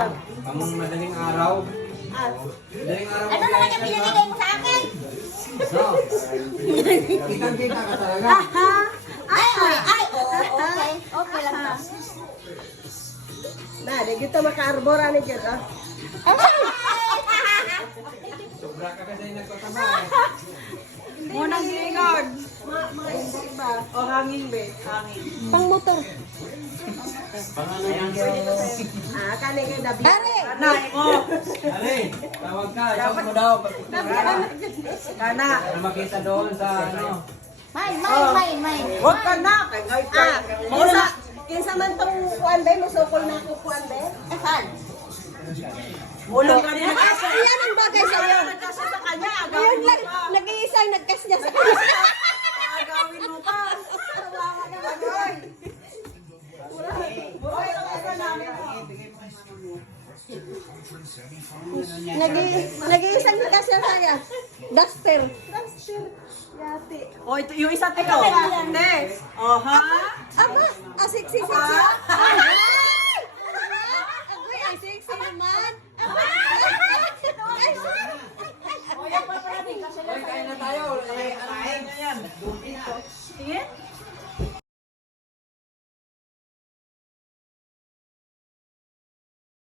Ang madaling araw. Madaling araw. Ano naman yung pinamigay mo sa akin? So, kitang-kita ka talaga. Ay, okay. Okay lang ka. Na, di kita maka-arbora ni dyan, oh. Sobra ka kasi nagkasama. Munang giligod. Mga iba. O hangin, be. Hangin. Pang motor. Ayan kayo. Kani kayo dabi. Dari! Kanay mo. Ali, tawag ka. Isang mo daw. Kana. Para makita doon sa ano. Mine. Huwag ka na. Kay ngay ka. Kinsa man tong kuan be, musukol na ako kuan be. Saan? Ulang ka rin. Yan ang bagay sa iyo. Nagkasa sa kanya. Ngayon lang, nag-iisang nagkas niya sa kanya. Agawin mo pa. Tawagan naman, oy. Buhay lang ka namin. Nag-iisang nagkas niya sa kanya. Duster. Yati. O, ito yung isa tito. Hindi. Oh, ha? Aba, asik-sik siya.